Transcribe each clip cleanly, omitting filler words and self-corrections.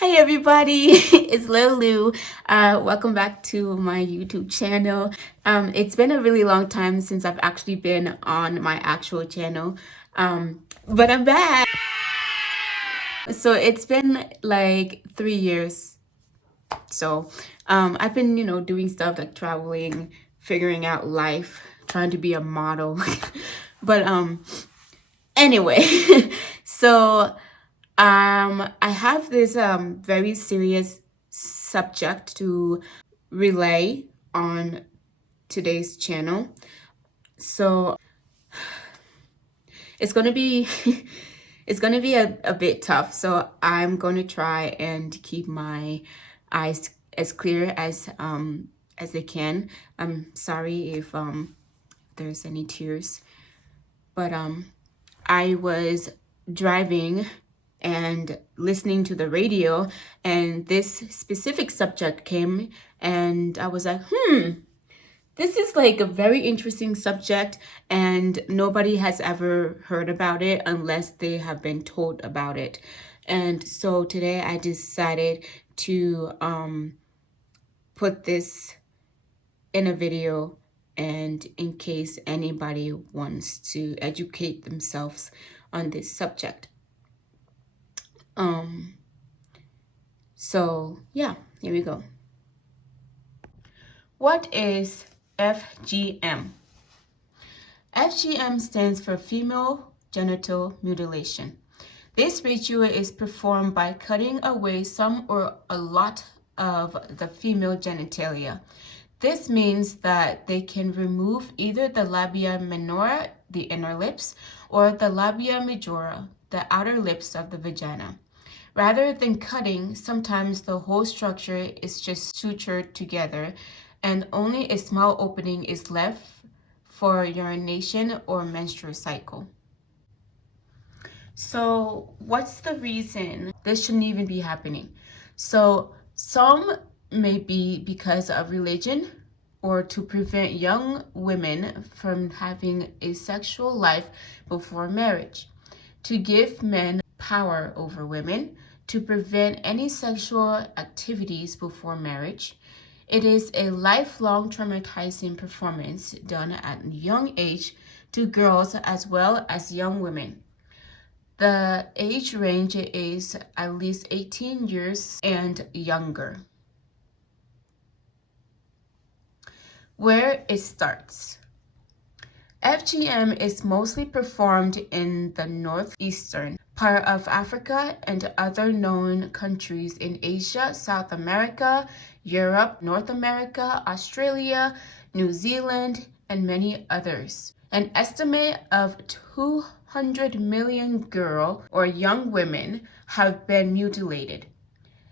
Hi everybody, it's Lulu. Welcome back to my YouTube channel. It's been a really long time since I've actually been on my actual channel, but I'm back. So it's been like 3 years. So I've been, doing stuff like traveling, figuring out life, trying to be a model. But anyway, so I have this very serious subject to relay on today's channel. So it's gonna be it's gonna be a bit tough. So I'm gonna try and keep my eyes as clear as I can. I'm sorry if there's any tears, but I was driving and listening to the radio, and this specific subject came, and I was like, this is like a very interesting subject, and nobody has ever heard about it unless they have been told about it. And so today I decided to put this in a video, and in case anybody wants to educate themselves on this subject. So yeah, here we go. What is FGM? FGM stands for female genital mutilation. This ritual is performed by cutting away some or a lot of the female genitalia. This means that they can remove either the labia minora, the inner lips, or the labia majora, the outer lips of the vagina. Rather than cutting, sometimes the whole structure is just sutured together and only a small opening is left for urination or menstrual cycle. So what's the reason this shouldn't even be happening? So some may be because of religion or to prevent young women from having a sexual life before marriage, to give men power over women, to prevent any sexual activities before marriage. It is a lifelong traumatizing performance done at a young age to girls as well as young women. The age range is at least 18 years and younger. Where it starts. FGM is mostly performed in the northeastern part of Africa and other known countries in Asia, South America, Europe, North America, Australia, New Zealand, and many others. An estimate of 200 million girl or young women have been mutilated.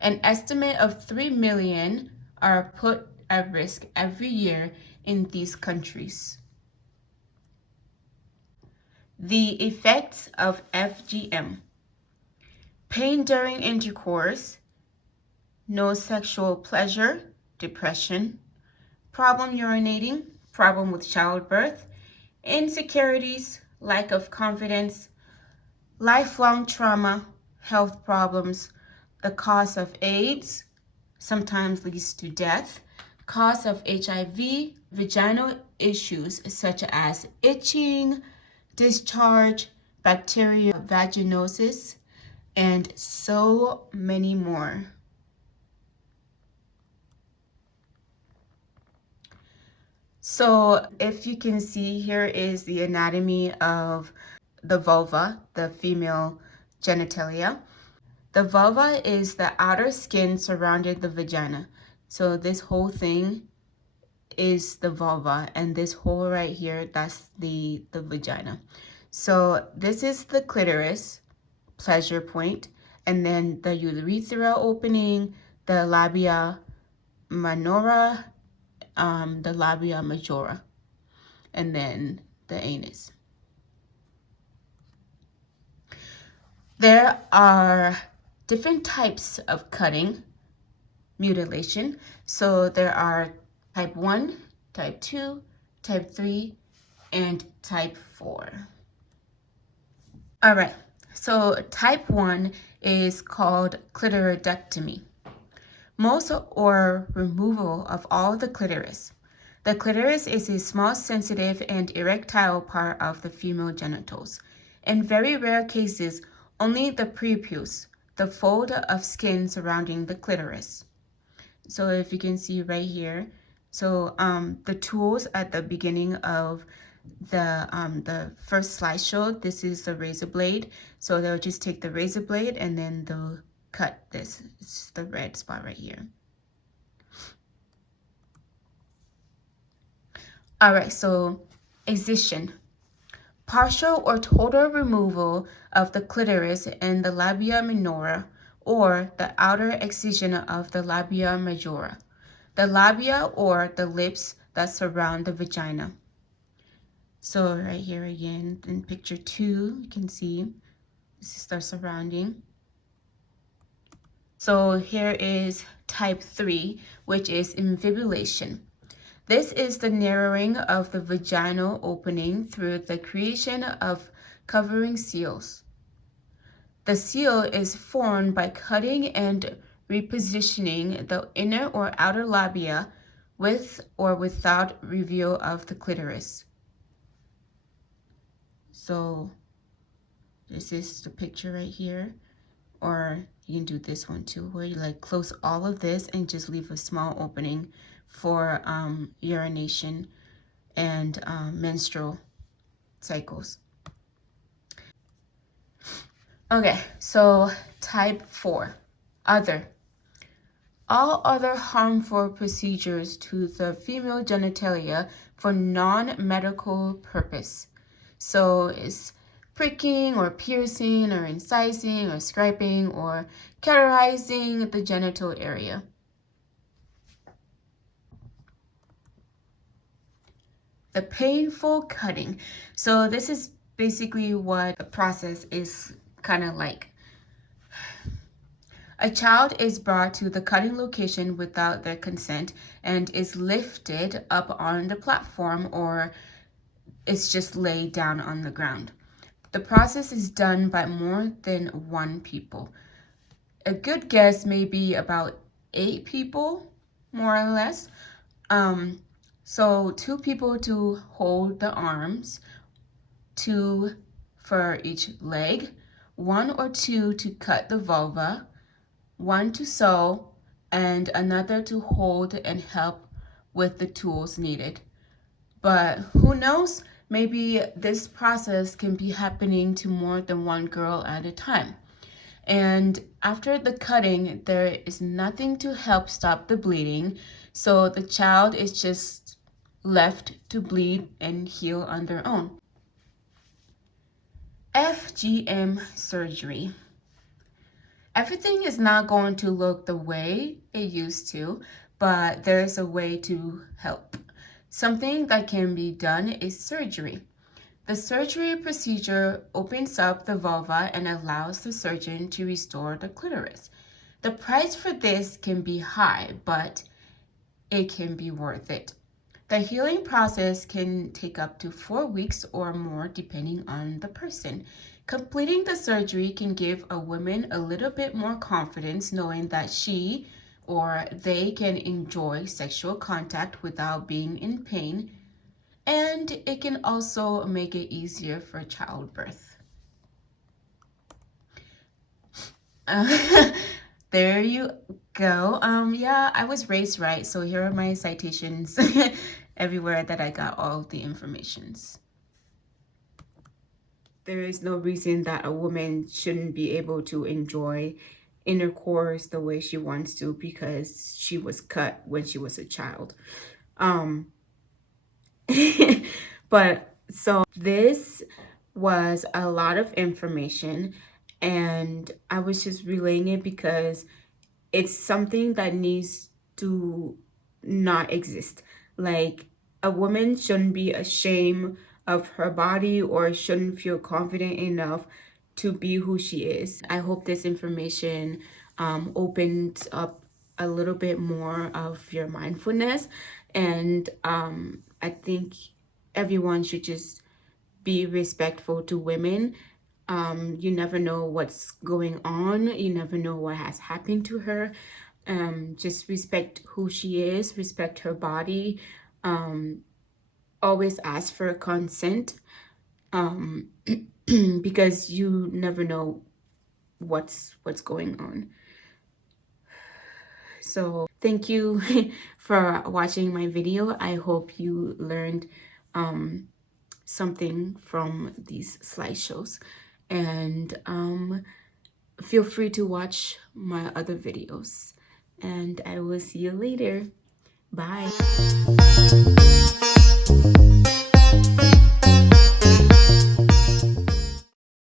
An estimate of 3 million are put at risk every year in these countries. The effects of FGM. Pain during intercourse, no sexual pleasure, depression, problem urinating, problem with childbirth, insecurities, lack of confidence, lifelong trauma, health problems, the cause of AIDS, sometimes leads to death, cause of HIV, vaginal issues such as itching, discharge, bacterial vaginosis, and so many more. So if you can see, here is the anatomy of the vulva, the female genitalia. The vulva is the outer skin surrounding the vagina. So this whole thing is the vulva, and this hole right here, that's the vagina. So this is the clitoris, pleasure point, and then the urethra opening, the labia minora, the labia majora, and then the anus. There are different types of cutting, mutilation. So there are type 1, type 2, type 3, and type 4. All right, So type 1 is called clitoridectomy. Most or removal of all the clitoris. The clitoris is a small, sensitive, and erectile part of the female genitals. In very rare cases, only the prepuce, the fold of skin surrounding the clitoris. So if you can see right here, so the tools at the beginning of the first slideshow, this is the razor blade. So they'll just take the razor blade and then they'll cut this. It's the red spot right here. All right, so excision. Partial or total removal of the clitoris and the labia minora, or the outer excision of the labia majora, the labia or the lips that surround the vagina. So right here again in picture 2, you can see this is the surrounding. So here is type 3, which is infibulation. This is the narrowing of the vaginal opening through the creation of covering seals. The seal is formed by cutting and repositioning the inner or outer labia with or without reveal of the clitoris. So this is the picture right here. Or you can do this one too, where you like close all of this and just leave a small opening for urination and menstrual cycles. Okay, so type 4, other. All other harmful procedures to the female genitalia for non-medical purpose. So it's pricking or piercing or incising or scraping or cauterizing the genital area. The painful cutting. So this is basically what the process is kind of like. A child is brought to the cutting location without their consent and is lifted up on the platform, or it's just laid down on the ground. The process is done by more than one people. A good guess may be about 8 people, more or less. So 2 people to hold the arms, 2 for each leg, 1 or 2 to cut the vulva, 1 to sew, and another to hold and help with the tools needed. But who knows? Maybe this process can be happening to more than one girl at a time. And after the cutting, there is nothing to help stop the bleeding, so the child is just left to bleed and heal on their own. FGM surgery. Everything is not going to look the way it used to, but there's a way to help. Something that can be done is surgery. The surgery procedure opens up the vulva and allows the surgeon to restore the clitoris. The price for this can be high, but it can be worth it. The healing process can take up to 4 weeks or more depending on the person. Completing the surgery can give a woman a little bit more confidence knowing that she or they can enjoy sexual contact without being in pain, and it can also make it easier for childbirth. There you go. Yeah, I was raised right, so here are my citations everywhere that I got all the informations. There is no reason that a woman shouldn't be able to enjoy intercourse the way she wants to because she was cut when she was a child. Um, but so this was a lot of information, and I was just relaying it because it's something that needs to not exist. Like, a woman shouldn't be ashamed of her body or shouldn't feel confident enough to be who she is. I hope this information opens up a little bit more of your mindfulness, and I think everyone should just be respectful to women You never know what's going on. You never know what has happened to her. Just respect who she is, respect her body. Always ask for consent, um, because you never know what's going on. So thank you for watching my video. I hope you learned something from these slideshows, and feel free to watch my other videos, and I will see you later. Bye.